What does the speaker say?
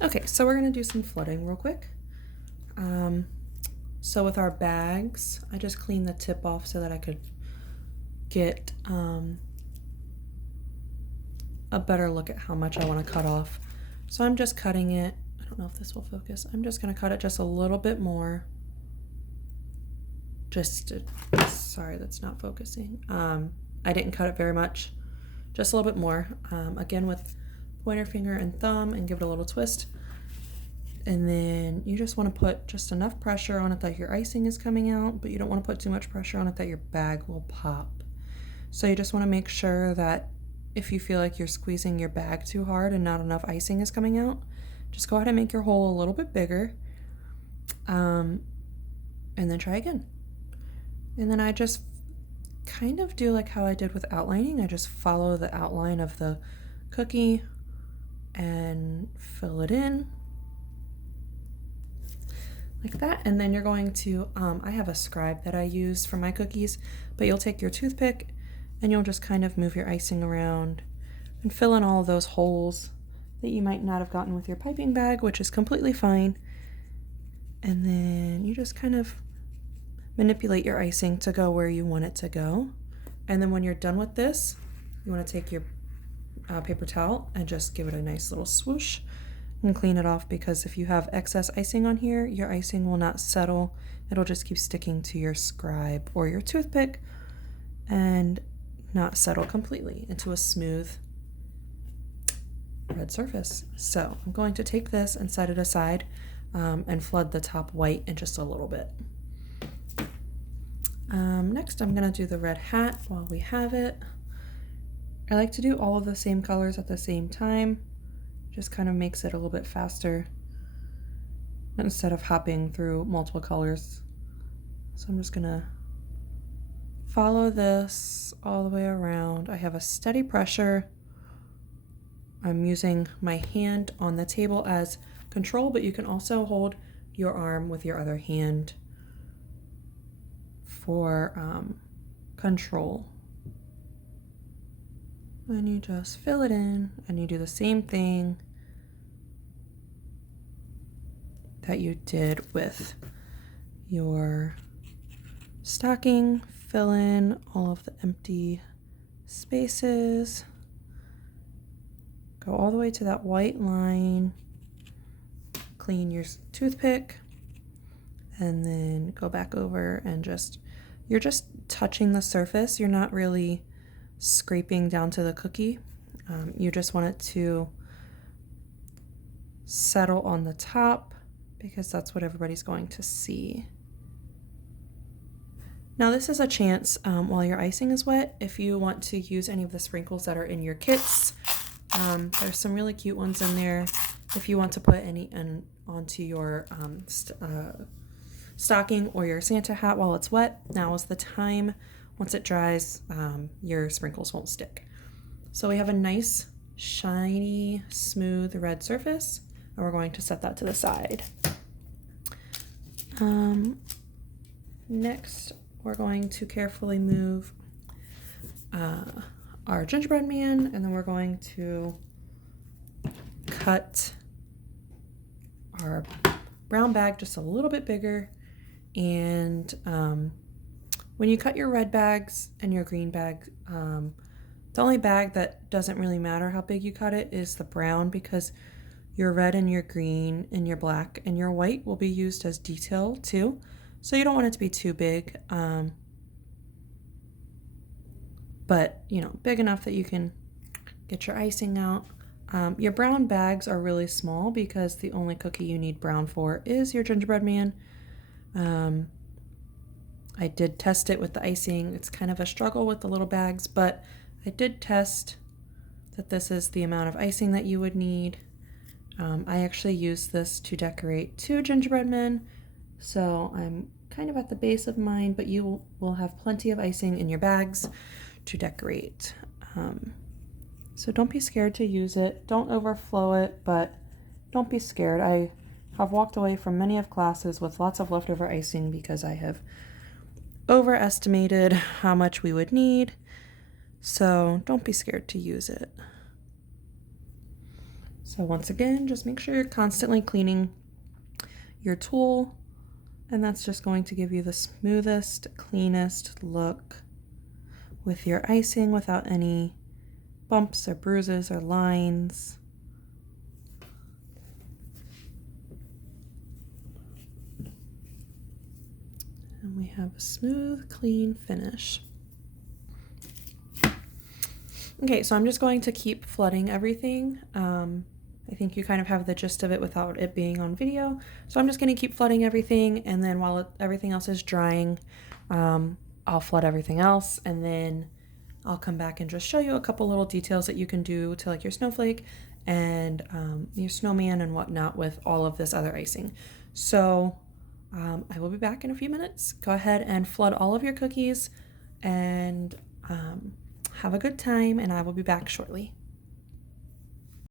Okay, so we're gonna do some flooding real quick. So with our bags, I just cleaned the tip off so that I could get a better look at how much I want to cut off. So I'm just cutting it. I don't know if this will focus. I'm just gonna cut it just a little bit more. Sorry, that's not focusing. I didn't cut it very much, just a little bit more. Again with pointer finger and thumb, and give it a little twist. And then you just want to put just enough pressure on it that your icing is coming out, but you don't want to put too much pressure on it that your bag will pop. So you just want to make sure that if you feel like you're squeezing your bag too hard and not enough icing is coming out, just go ahead and make your hole a little bit bigger. And then try again. And then I just kind of do like how I did with outlining. I just follow the outline of the cookie and fill it in like that. And then you're going to, I have a scribe that I use for my cookies, but you'll take your toothpick and you'll just kind of move your icing around and fill in all of those holes that you might not have gotten with your piping bag, which is completely fine. And then you just kind of manipulate your icing to go where you want it to go. And then when you're done with this, you want to take your paper towel and just give it a nice little swoosh and clean it off, because if you have excess icing on here, your icing will not settle. It'll just keep sticking to your scribe or your toothpick and not settle completely into a smooth red surface. So I'm going to take this and set it aside and flood the top white in just a little bit. Next I'm going to do the red hat while we have it. I like to do all of the same colors at the same time. Just kind of makes it a little bit faster instead of hopping through multiple colors. So I'm just gonna follow this all the way around. I have a steady pressure. I'm using my hand on the table as control, but you can also hold your arm with your other hand for control. And you just fill it in and you do the same thing that you did with your stocking. Fill in all of the empty spaces. Go all the way to that white line. Clean your toothpick and then go back over and you're just touching the surface. You're not really scraping down to the cookie. You just want it to settle on the top because that's what everybody's going to see. Now this is a chance while your icing is wet, if you want to use any of the sprinkles that are in your kits. There's some really cute ones in there. If you want to put any onto your stocking or your Santa hat while it's wet, now is the time. Once it dries, your sprinkles won't stick. So we have a nice, shiny, smooth red surface, and we're going to set that to the side. Next, we're going to carefully move our gingerbread man, and then we're going to cut our brown bag just a little bit bigger. And when you cut your red bags and your green bag, the only bag that doesn't really matter how big you cut it is the brown, because your red and your green and your black and your white will be used as detail too. So you don't want it to be too big, but big enough that you can get your icing out. Your brown bags are really small because the only cookie you need brown for is your gingerbread man. I did test it with the icing. It's kind of a struggle with the little bags, but I did test that this is the amount of icing that you would need. I actually used this to decorate 2 gingerbread men, so I'm kind of at the base of mine, but you will have plenty of icing in your bags to decorate. So don't be scared to use it. Don't overflow it, but don't be scared. I have walked away from many of classes with lots of leftover icing because I have overestimated how much we would need. So don't be scared to use it. So So once again, just make sure you're constantly cleaning your tool, and that's just going to give you the smoothest, cleanest look with your icing without any bumps or bruises or lines. And we have a smooth, clean finish. Okay, so I'm just going to keep flooding everything. I think you kind of have the gist of it without it being on video. So I'm just going to keep flooding everything, and then while everything else is drying, I'll flood everything else, and then I'll come back and just show you a couple little details that you can do to like your snowflake and your snowman and whatnot with all of this other icing. So I will be back in a few minutes. Go ahead and flood all of your cookies and have a good time, and I will be back shortly.